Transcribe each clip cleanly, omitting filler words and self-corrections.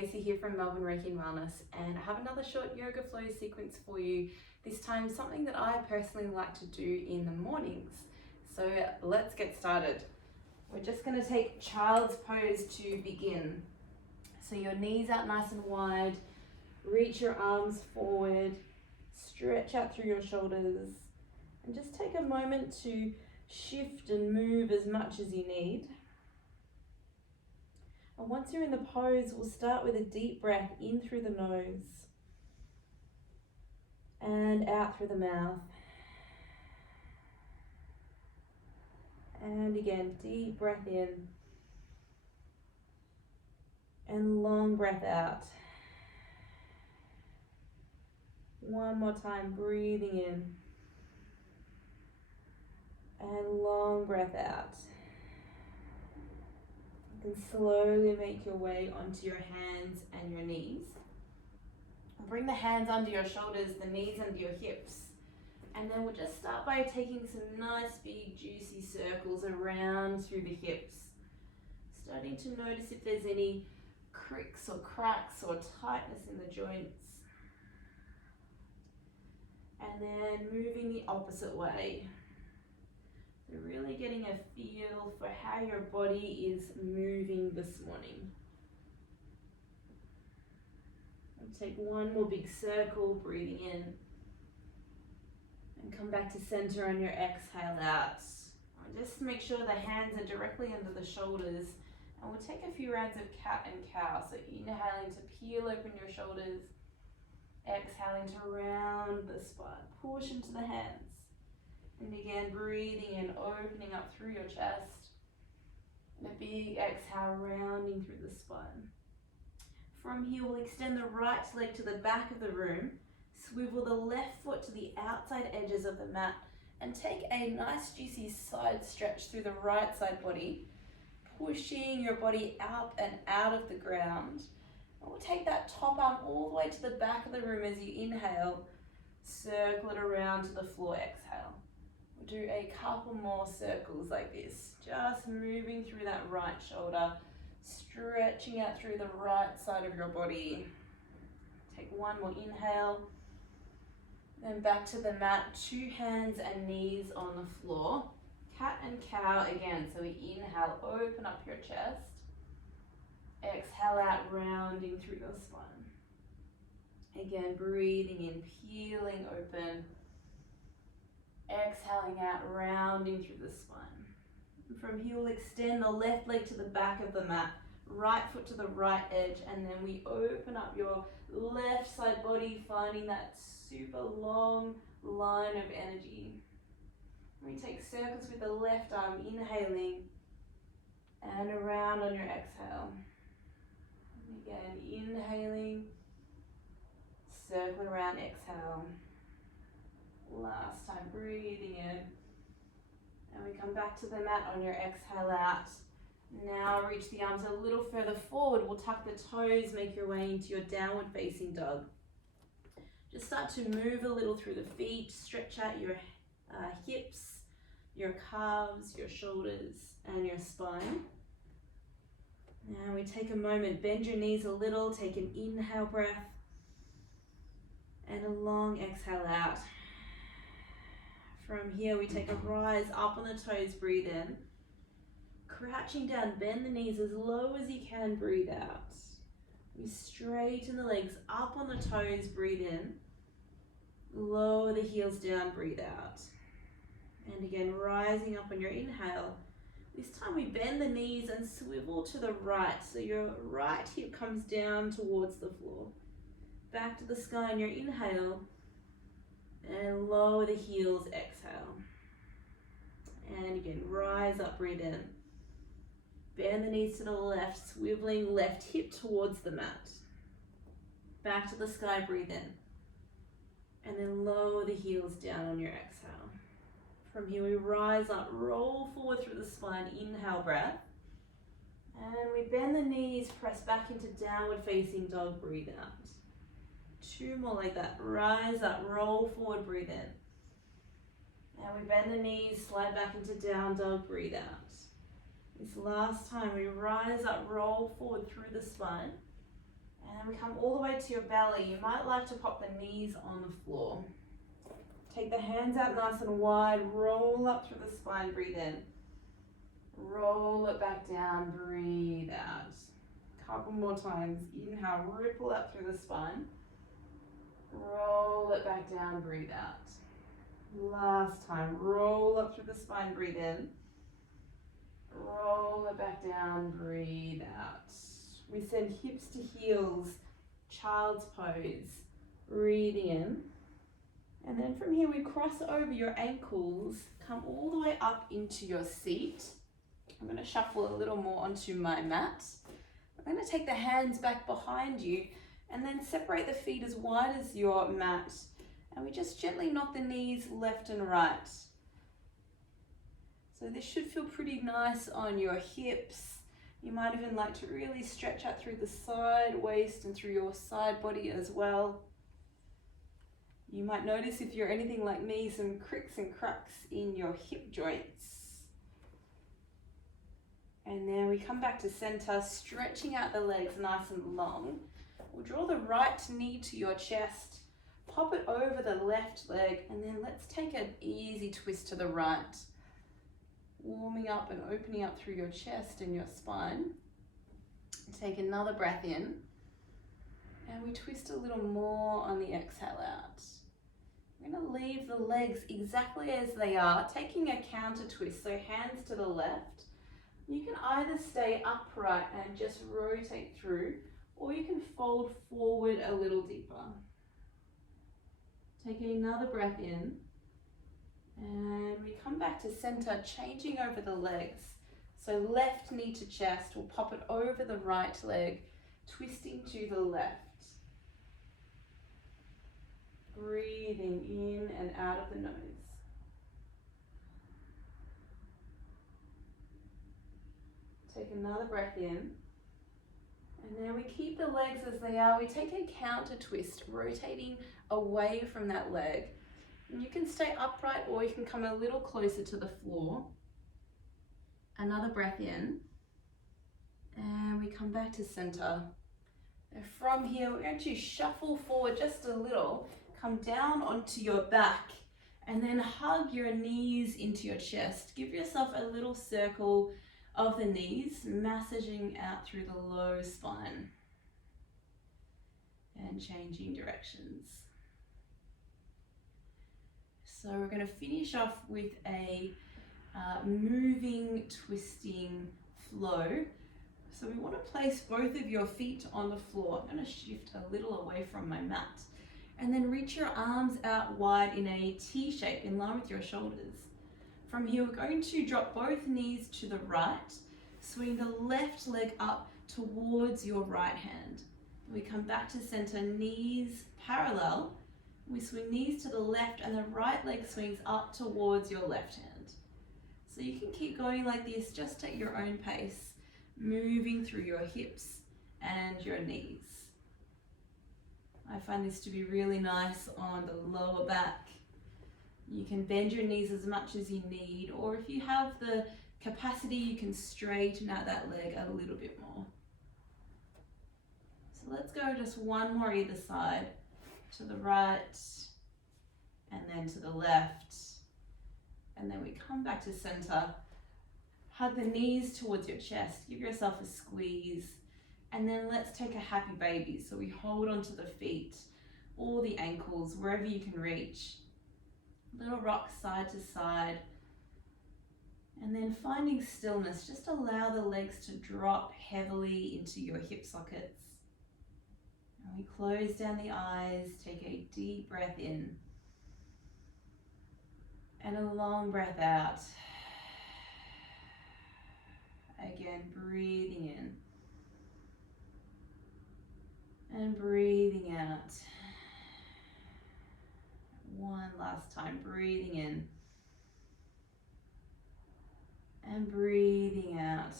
Casey here from Melbourne Reiki and Wellness, and I have another short yoga flow sequence for you. This time something that I personally like to do in the mornings. So let's get started. We're just going to take child's pose to begin. So your knees out nice and wide, reach your arms forward, stretch out through your shoulders, and just take a moment to shift and move as much as you need. And once you're in the pose, we'll start with a deep breath in through the nose and out through the mouth. And again, deep breath in and long breath out. One more time, breathing in and long breath out. You can slowly make your way onto your hands and your knees. Bring the hands under your shoulders, the knees under your hips. And then we'll just start by taking some nice big juicy circles around through the hips. Starting to notice if there's any cricks or cracks or tightness in the joints. And then moving the opposite way. So really getting a feel for how your body is moving this morning. And take one more big circle, breathing in. And come back to center on your exhale out. And just make sure the hands are directly under the shoulders. And we'll take a few rounds of cat and cow. So inhaling to peel open your shoulders. Exhaling to round the spine. Push into the hands. And again, breathing in, opening up through your chest. And a big exhale, rounding through the spine. From here, we'll extend the right leg to the back of the room. Swivel the left foot to the outside edges of the mat. And take a nice juicy side stretch through the right side body. Pushing your body up and out of the ground. And we'll take that top arm all the way to the back of the room as you inhale. Circle it around to the floor, exhale. We'll do a couple more circles like this, just moving through that right shoulder, stretching out through the right side of your body. Take one more inhale, then back to the mat, two hands and knees on the floor. Cat and cow again, so we inhale, open up your chest. Exhale out, rounding through the spine. Again, breathing in, peeling open. Exhaling out, rounding through the spine. And from here, we'll extend the left leg to the back of the mat, right foot to the right edge, and then we open up your left side body, finding that super long line of energy. We take circles with the left arm, inhaling, and around on your exhale. And again, inhaling, circle around, exhale. Last time, breathing in, and we come back to the mat on your exhale out. Now reach the arms a little further forward. We'll tuck the toes, make your way into your downward facing dog. Just start to move a little through the feet, stretch out your hips, your calves, your shoulders, and your spine. Now we take a moment, bend your knees a little, take an inhale breath, and a long exhale out. From here, we take a rise up on the toes, breathe in. Crouching down, bend the knees as low as you can, breathe out. We straighten the legs up on the toes, breathe in. Lower the heels down, breathe out. And again, rising up on your inhale. This time we bend the knees and swivel to the right, so your right hip comes down towards the floor. Back to the sky on your inhale. And lower the heels, exhale. And again, rise up, breathe in. Bend the knees to the left, swiveling left hip towards the mat. Back to the sky, breathe in. And then lower the heels down on your exhale. From here, we rise up, roll forward through the spine, inhale breath. And we bend the knees, press back into downward facing dog, breathe out. Two more like that. Rise up, roll forward, breathe in. And we bend the knees, slide back into down dog, breathe out. This last time we rise up, roll forward through the spine. And we come all the way to your belly. You might like to pop the knees on the floor. Take the hands out nice and wide, roll up through the spine, breathe in. Roll it back down, breathe out. Couple more times, inhale, ripple up through the spine. Roll it back down, breathe out. Last time, roll up through the spine, breathe in. Roll it back down, breathe out. We send hips to heels, child's pose, breathing in. And then from here we cross over your ankles, come all the way up into your seat. I'm going to shuffle a little more onto my mat. I'm going to take the hands back behind you and then separate the feet as wide as your mat. And we just gently knock the knees left and right. So this should feel pretty nice on your hips. You might even like to really stretch out through the side waist and through your side body as well. You might notice, if you're anything like me, some cricks and cracks in your hip joints. And then we come back to center, stretching out the legs nice and long. We'll draw the right knee to your chest, pop it over the left leg, and then let's take an easy twist to the right. Warming up and opening up through your chest and your spine. Take another breath in, and we twist a little more on the exhale out. We're going to leave the legs exactly as they are, taking a counter twist, so hands to the left. You can either stay upright and just rotate through, or you can fold forward a little deeper. Taking another breath in, and we come back to center, changing over the legs. So left knee to chest, we'll pop it over the right leg, twisting to the left. Breathing in and out of the nose. Take another breath in. And then we keep the legs as they are. We take a counter twist, rotating away from that leg. And you can stay upright, or you can come a little closer to the floor. Another breath in. And we come back to center. And from here, we're going to shuffle forward just a little. Come down onto your back and then hug your knees into your chest. Give yourself a little circle of the knees, massaging out through the low spine and changing directions. So we're going to finish off with a moving, twisting flow. So we want to place both of your feet on the floor. I'm going to shift a little away from my mat. And then reach your arms out wide in a T shape in line with your shoulders. From here, we're going to drop both knees to the right, swing the left leg up towards your right hand. We come back to center, knees parallel. We swing knees to the left and the right leg swings up towards your left hand. So you can keep going like this, just at your own pace, moving through your hips and your knees. I find this to be really nice on the lower back. You can bend your knees as much as you need, or if you have the capacity, you can straighten out that leg a little bit more. So let's go just one more either side, to the right, and then to the left. And then we come back to center. Hug the knees towards your chest, give yourself a squeeze. And then let's take a happy baby. So we hold onto the feet, or the ankles, wherever you can reach. Little rock side to side. And then finding stillness, just allow the legs to drop heavily into your hip sockets. And we close down the eyes, take a deep breath in. And a long breath out. Again, breathing in. And breathing out. One last time, breathing in. And breathing out.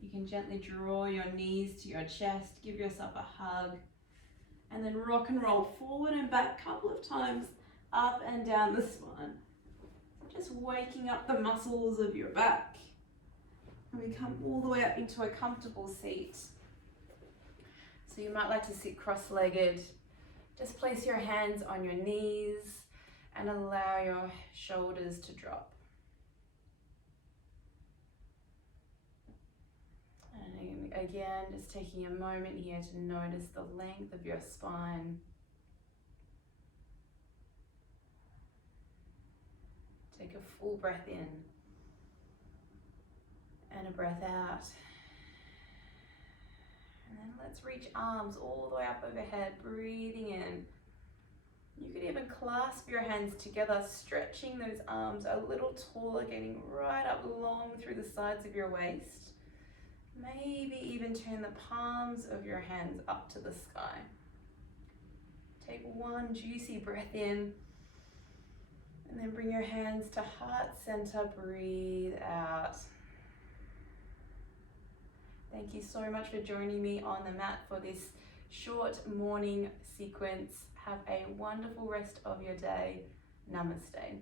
You can gently draw your knees to your chest, give yourself a hug, and then rock and roll forward and back a couple of times, up and down the spine. Just waking up the muscles of your back. And we come all the way up into a comfortable seat. So you might like to sit cross-legged. Just place your hands on your knees and allow your shoulders to drop. And again, just taking a moment here to notice the length of your spine. Take a full breath in and a breath out. And then let's reach arms all the way up overhead, breathing in. You could even clasp your hands together, stretching those arms a little taller, getting right up long through the sides of your waist. Maybe even turn the palms of your hands up to the sky. Take one juicy breath in, and then bring your hands to heart center, breathe out. Thank you so much for joining me on the mat for this short morning sequence. Have a wonderful rest of your day. Namaste.